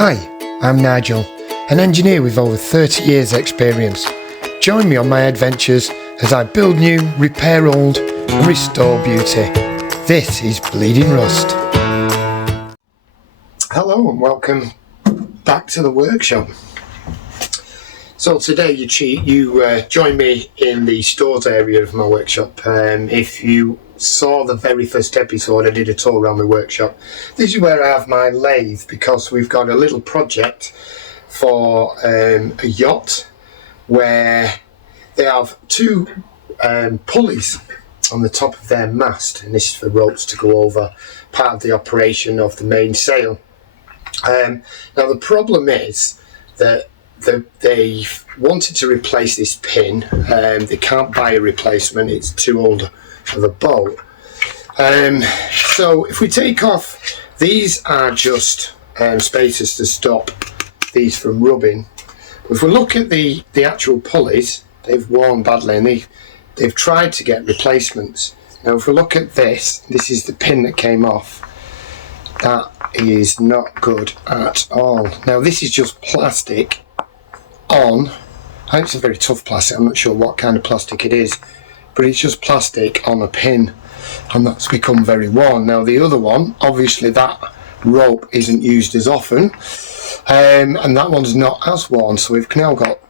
Hi, I'm Nigel, an engineer with over 30 years experience. Join me on my adventures as I build new, repair old and restore beauty. This is Bleeding Rust. Hello and welcome back to the workshop. So today you join me in the stores area of my workshop. If you saw the very first episode, I did a tour around my workshop. This is where I have my lathe because we've got a little project for a yacht where they have two pulleys on the top of their mast, and this is for ropes to go over part of the operation of the main sail. Now the problem is that they wanted to replace this pin. They can't buy a replacement, it's too old of a boat. So if we take off, these are just spacers to stop these from rubbing. If we look at the actual pulleys, they've worn badly and they've tried to get replacements. Now if we look at this is the pin that came off. That is not good at all. Now this is just plastic on, I think it's a very tough plastic, I'm not sure what kind of plastic it is, but it's just plastic on a pin and that's become very worn. Now the other one, obviously that rope isn't used as often, and that one's not as worn, so we've now got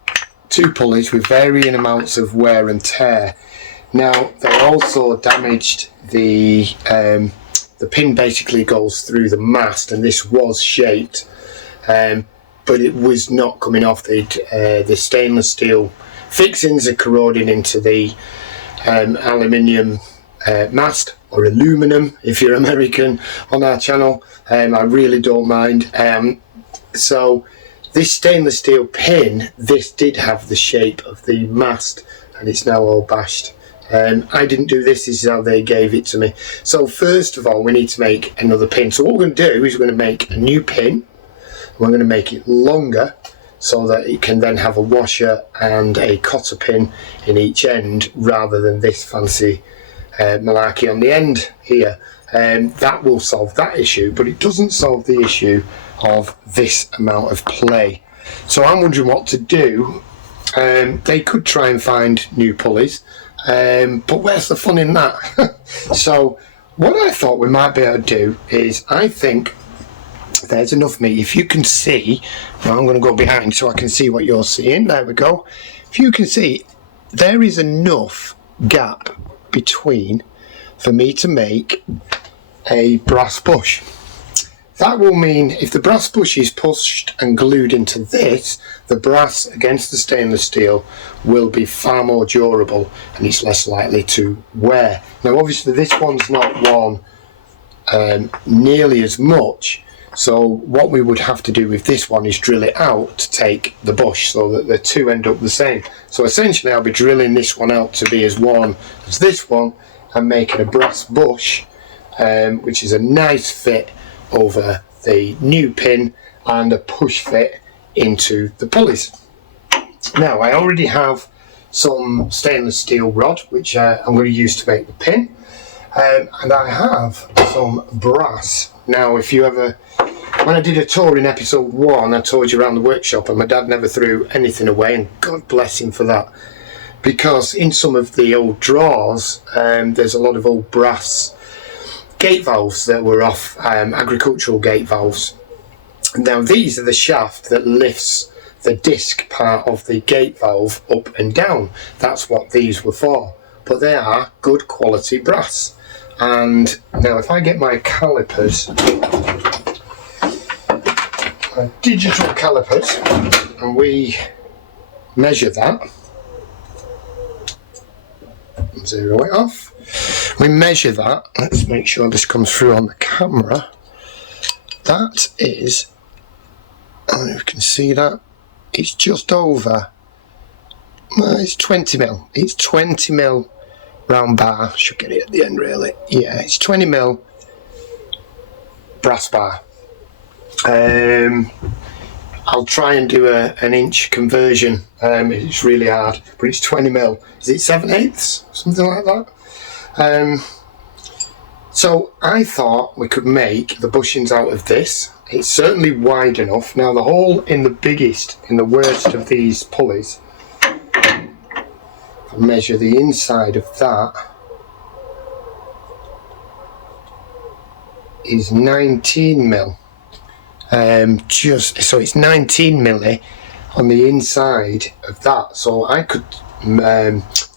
two pulleys with varying amounts of wear and tear. Now they also damaged the pin basically goes through the mast, and this was shaped, but it was not coming off. The stainless steel fixings are corroding into the aluminium mast, or aluminum if you're American on our channel. I really don't mind. So this stainless steel pin, this did have the shape of the mast and it's now all bashed. I didn't do this, this is how they gave it to me. So first of all we need to make another pin. So what we're going to do is we're going to make a new pin. We're going to make it longer so that it can then have a washer and a cotter pin in each end rather than this fancy malarkey on the end here. That will solve that issue, but it doesn't solve the issue of this amount of play. So I'm wondering what to do. They could try and find new pulleys, but where's the fun in that? So what I thought we might be able to do is, I think there's enough meat. If you can see, well, I'm going to go behind so I can see what you're seeing. There we go. If you can see, there is enough gap between for me to make a brass bush. That will mean if the brass bush is pushed and glued into this, the brass against the stainless steel will be far more durable and it's less likely to wear. Now obviously this one's not worn nearly as much, so what we would have to do with this one is drill it out to take the bush so that the two end up the same. So essentially I'll be drilling this one out to be as worn as this one and making a brass bush, which is a nice fit over the new pin and a push fit into the pulleys. Now I already have some stainless steel rod which I'm going to use to make the pin, and I have some brass. Now if you ever, when I did a tour in episode 1, I toured you around the workshop and my dad never threw anything away, and God bless him for that, because in some of the old drawers there's a lot of old brass gate valves that were off, agricultural gate valves. Now these are the shaft that lifts the disc part of the gate valve up and down. That's what these were for, but they are good quality brass. And now if I get my calipers, my digital calipers, and we measure that, zero it off, we measure that, let's make sure this comes through on the camera. That is, I don't know if you can see that, it's just over, it's 20 mil, it's 20 mil round bar, should get it at the end really, yeah, it's 20 mil brass bar. I'll try and do an inch conversion, it's really hard, but it's 20 mil, is it 7/8, something like that? So I thought we could make the bushings out of this, It's certainly wide enough. Now the hole in the worst of these pulleys, I measure the inside of that, is 19 mil. So it's 19 milli on the inside of that. So I could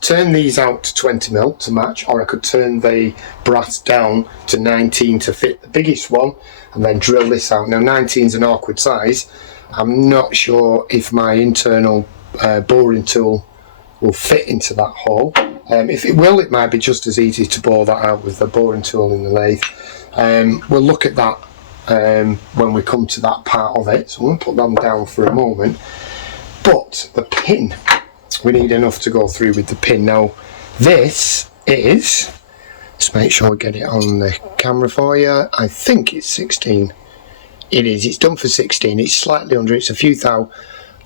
turn these out to 20 mil to match, or I could turn the brass down to 19 to fit the biggest one and then drill this out. Now 19 is an awkward size. I'm not sure if my internal boring tool will fit into that hole. If it will, it might be just as easy to bore that out with the boring tool in the lathe. We'll look at that when we come to that part of it. So I'm going to put them down for a moment. But the pin, we need enough to go through with the pin. Now this is, let's make sure we get it on the camera for you. I think it's 16. It is, it's done for 16. It's slightly under, it's a few thou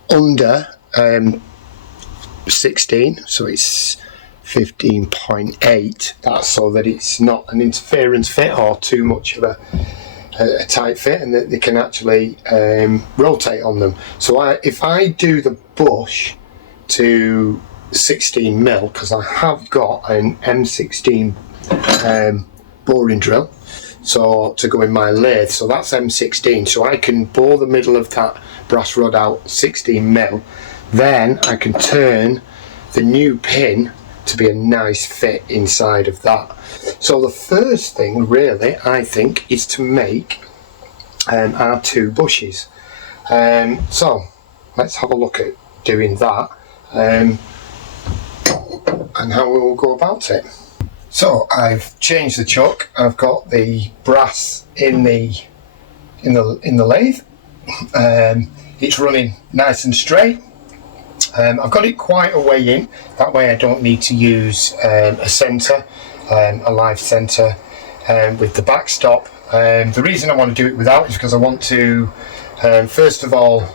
under 16, so it's 15.8. That's so that it's not an interference fit or too much of a tight fit, and that they can actually rotate on them. So if I do the bush to 16 mil, because I have got an M16 boring drill, so to go in my lathe, so that's M16, so I can bore the middle of that brass rod out 16 mil. Then I can turn the new pin to be a nice fit inside of that. So the first thing really, I think, is to make our two bushes. So let's have a look at doing that and how we will go about it. So I've changed the chuck. I've got the brass in the lathe. It's running nice and straight. I've got it quite a way in, that way I don't need to use a centre, a live centre with the backstop. The reason I want to do it without is because I want to first of all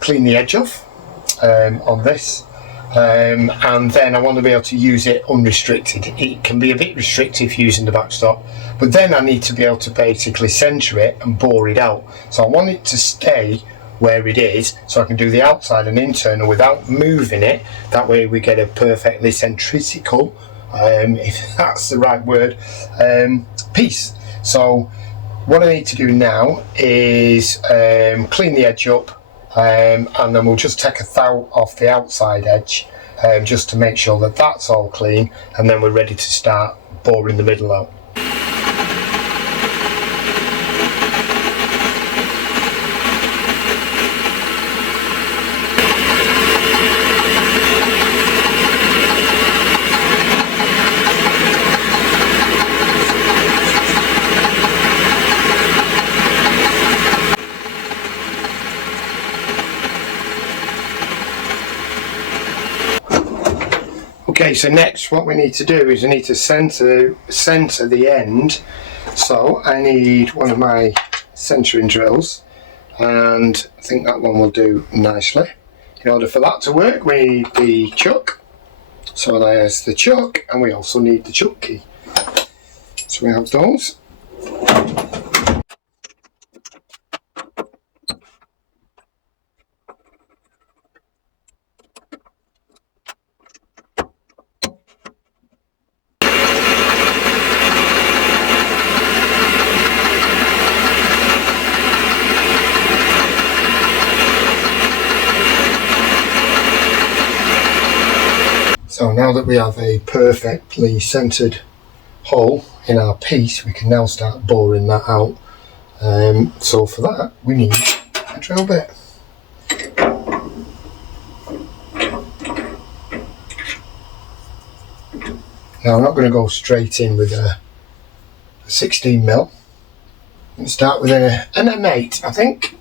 clean the edge off on this, and then I want to be able to use it unrestricted. It can be a bit restrictive using the backstop, but then I need to be able to basically centre it and bore it out. So I want it to stay where it is, so I can do the outside and internal without moving it. That way we get a perfectly centrical, if that's the right word, piece. So what I need to do now is clean the edge up, and then we'll just take a thou off the outside edge, just to make sure that that's all clean, and then we're ready to start boring the middle out. Okay, so next what we need to do is we need to centre the end. So I need one of my centering drills, and I think that one will do nicely. In order for that to work, we need the chuck. So there's the chuck, and we also need the chuck key. So we have those. So now that we have a perfectly centred hole in our piece, we can now start boring that out. So for that we need a drill bit. Now I'm not going to go straight in with a 16 mil. I'm going to start with an M8, I think.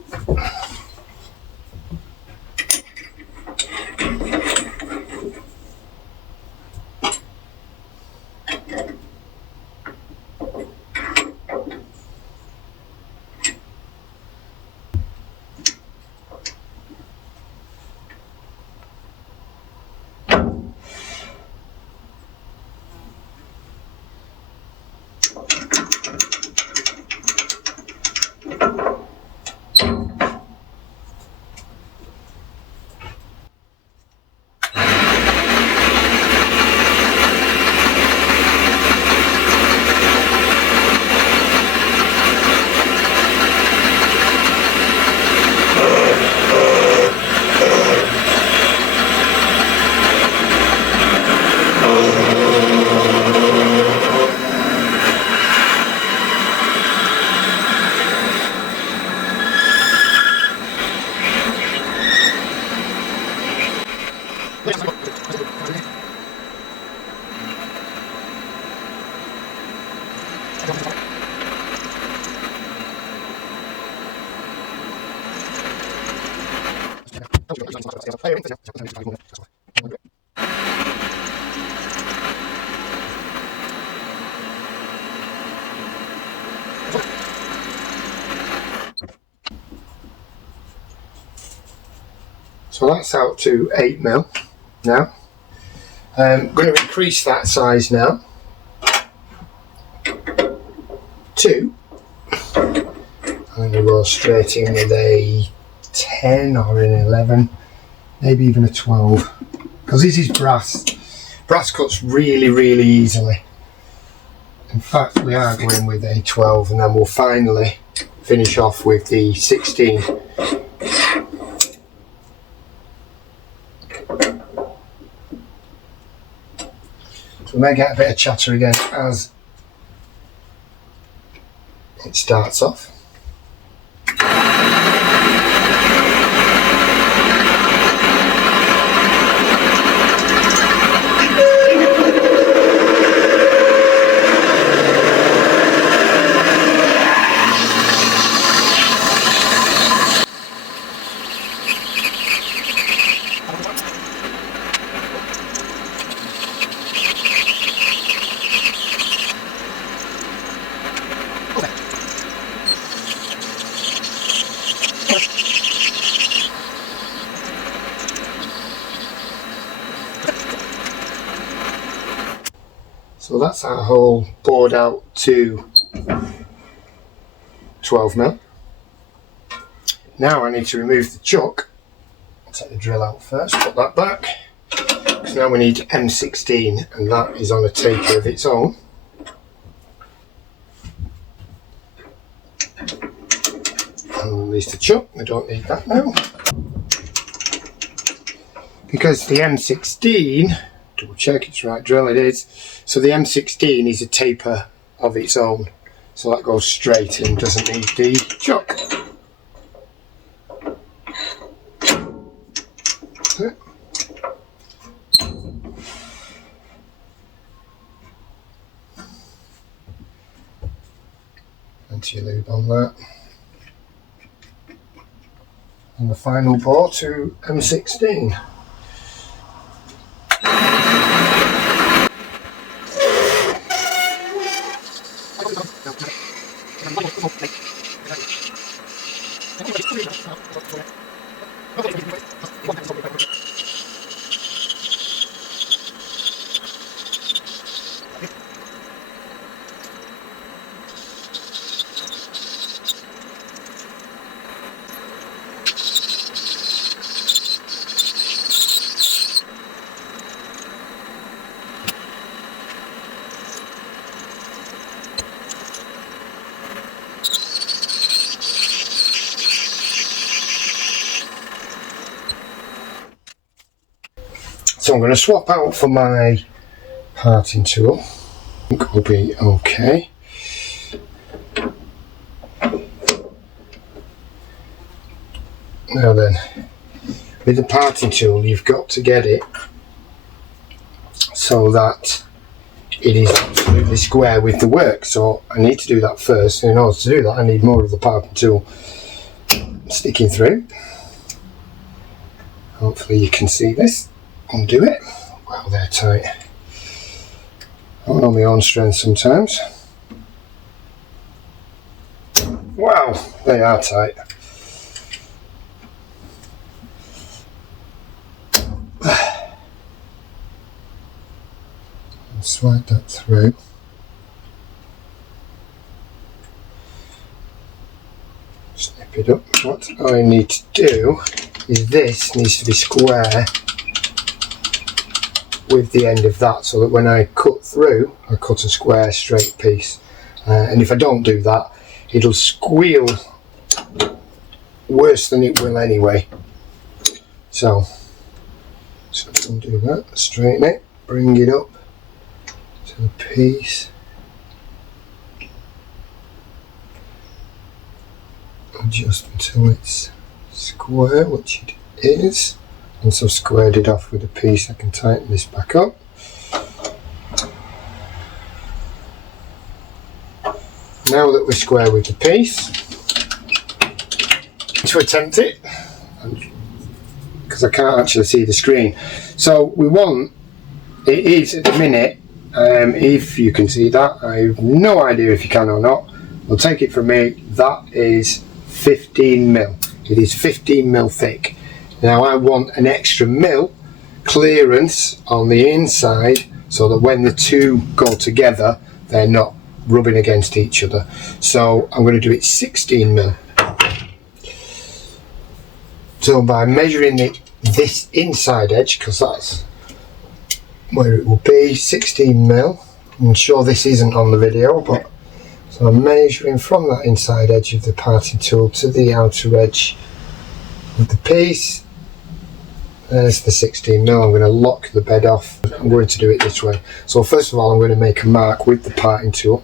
So that's out to 8mm now. I'm going to increase that size now to, I'm going to go straight in with a 10 or an 11, maybe even a 12, because this is brass. Brass cuts really, really easily. In fact, we are going with a 12, and then we'll finally finish off with the 16. We may get a bit of chatter again as it starts off. So that's our hole bored out to 12mm. Now I need to remove the chuck. I'll take the drill out first, put that back. Because now we need M16, and that is on a taper of its own. And release the chuck, we don't need that now. Because the M16, double check it's right drill, it is. So the M16 is a taper of its own. So that goes straight in, doesn't need the chuck. Anti-lube on that. And the final bore to M16. So I'm going to swap out for my parting tool. I think will be okay. Now then, with the parting tool you've got to get it so that it is absolutely square with the work. So I need to do that first, and in order to do that I need more of the parting tool sticking through. Hopefully you can see this. Undo it. Wow, they're tight. I don't know my own strength sometimes. Wow, they are tight. Slide that through. Snip it up. What I need to do is this needs to be square with the end of that, so that when I cut through, I cut a square straight piece. And if I don't do that, it'll squeal worse than it will anyway. So undo that, straighten it, bring it up to the piece, adjust until it's square, which it is. Once I've squared it off with a piece, I can tighten this back up. Now that we're square with the piece, to attempt it, because I can't actually see the screen. So we want, it is at the minute, if you can see that, I have no idea if you can or not. Well, take it from me, that is 15 mil. It is 15 mil thick. Now I want an extra mil clearance on the inside so that when the two go together, they're not rubbing against each other. So I'm going to do it 16 mil. So by measuring this inside edge, because that's where it will be, 16 mil. I'm sure this isn't on the video, but so I'm measuring from that inside edge of the parting tool to the outer edge of the piece. There's the 16 mil. I'm going to lock the bed off. I'm going to do it this way. So first of all, I'm going to make a mark with the parting tool.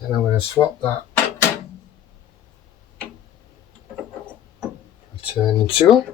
Then I'm going to swap that turning tool.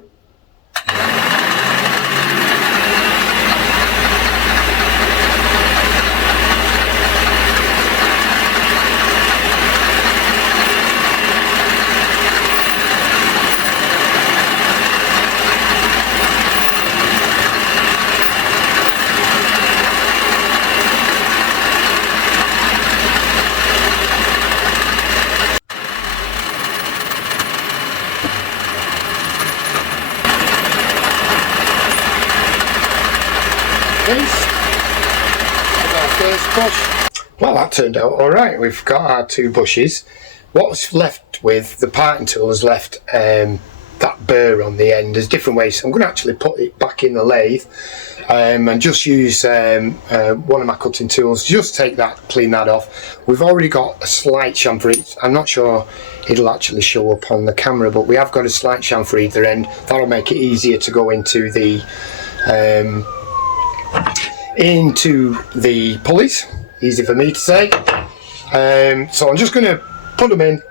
Our first bush. Well, that turned out alright. We've got our two bushes. What's left with the parting tool has left that burr on the end. There's different ways. So I'm going to actually put it back in the lathe and just use one of my cutting tools. Just take that, clean that off. We've already got a slight chamfer. I'm not sure it'll actually show up on the camera, but we have got a slight chamfer either end. That'll make it easier to go into the pulleys. Easy for me to say. So I'm just going to put them in,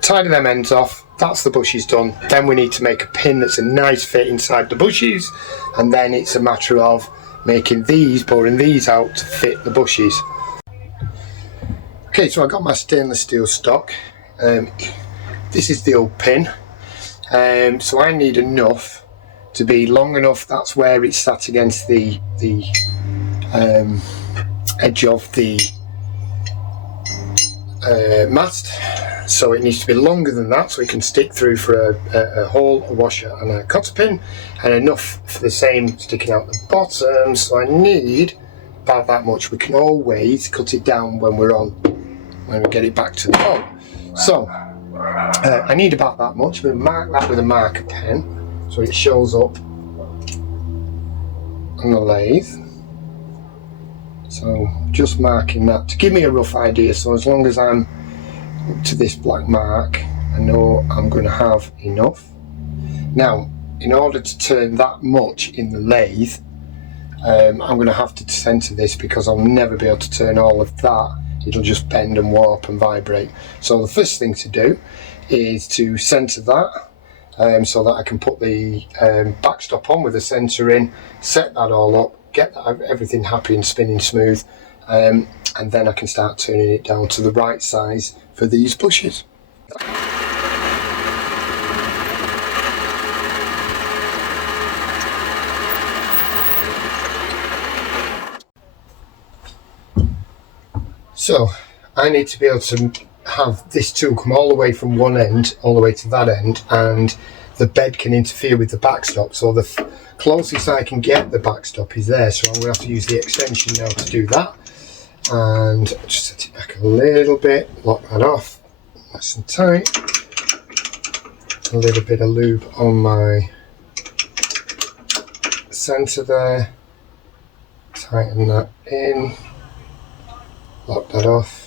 tidy them ends off. That's the bushes done. Then we need to make a pin that's a nice fit inside the bushes, and then it's a matter of making these, boring these out to fit the bushes. Okay, so I got my stainless steel stock. This is the old pin. So I need enough to be long enough. That's where it's sat against the edge of the mast. So it needs to be longer than that, so it can stick through for a hole, a washer and a cotter pin, and enough for the same sticking out the bottom. So I need about that much. We can always cut it down when we get it back to the hole. So I need about that much. I'm going to mark that with a marker pen so it shows up on the lathe. So just marking that to give me a rough idea. So as long as I'm up to this black mark, I know I'm going to have enough. Now, in order to turn that much in the lathe, I'm going to have to center this because I'll never be able to turn all of that. It'll just bend and warp and vibrate. So the first thing to do is to center that so that I can put the backstop on with the center in, set that all up, get that, everything happy and spinning smooth, and then I can start turning it down to the right size for these bushes. So I need to be able to have this tool come all the way from one end all the way to that end, and the bed can interfere with the backstop. So the closest I can get the backstop is there, so I'm going to have to use the extension now to do that. And just set it back a little bit, lock that off nice and tight. A little bit of lube on my center there, tighten that in, lock that off.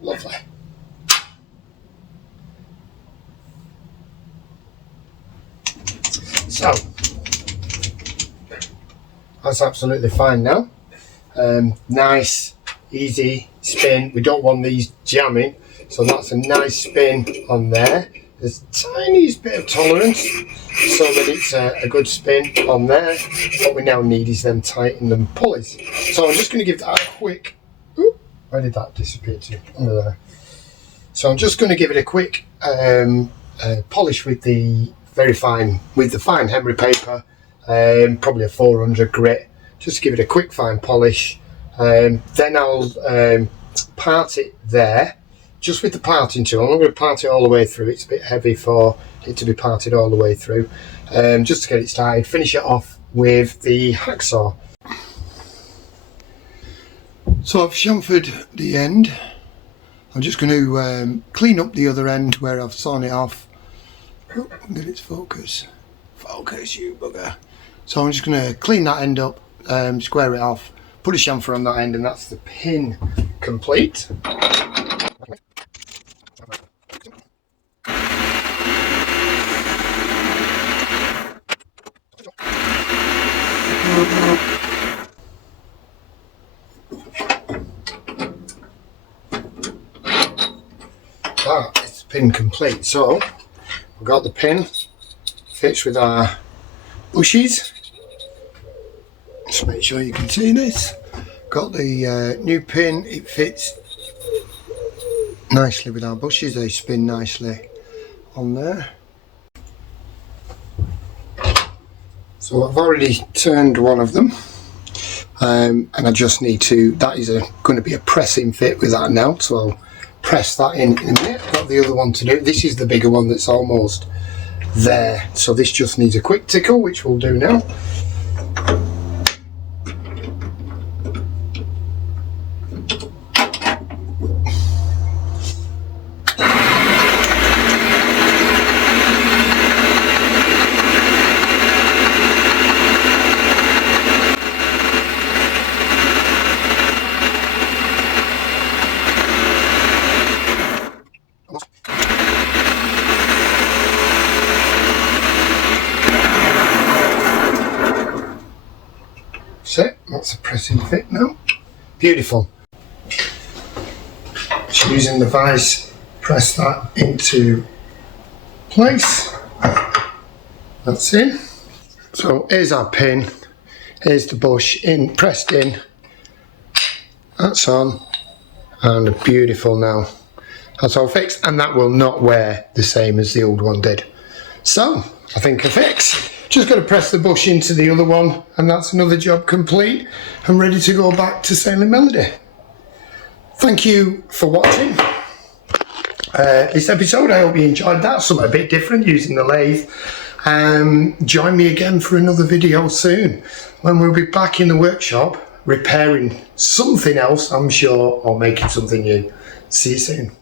Lovely. So that's absolutely fine now. Nice, easy spin. We don't want these jamming, so that's a nice spin on there. There's a tiniest bit of tolerance so that it's a good spin on there. What we now need is them tighten them pulleys. So I'm just going to give that a quick, ooh, where did that disappear to? Under there. So I'm just going to give it a quick polish with the fine Henry paper, probably a 400 grit. Just give it a quick fine polish. Then I'll part it there, just with the parting tool. I'm not going to part it all the way through. It's a bit heavy for it to be parted all the way through. Just to get it started, finish it off with the hacksaw. So I've chamfered the end. I'm just going to clean up the other end where I've sawn it off. Oh, get its focus. Focus, you bugger. So I'm just going to clean that end up, square it off, put a chamfer on that end, and that's the pin complete. That is the pin complete. So we've got the pin, fits with our bushes. Just make sure you can see this. Got the new pin, it fits nicely with our bushes, they spin nicely on there. So I've already turned one of them, and I just need to, that is going to be a pressing fit with that now, so I'll press that in a minute. I've got the other one to do. This is the bigger one that's almost there, so this just needs a quick tickle, which we'll do now. That's a pressing fit now. Beautiful. Just using the vise, press that into place. That's in. So here's our pin. Here's the bush in, pressed in. That's on. And beautiful now. That's all fixed, and that will not wear the same as the old one did. So I think a fix. Just got to press the bush into the other one, and that's another job complete. I'm ready to go back to Sailing Melody. Thank you for watching this episode. I hope you enjoyed that. Something a bit different using the lathe. Join me again for another video soon, when we'll be back in the workshop repairing something else, I'm sure, or making something new. See you soon.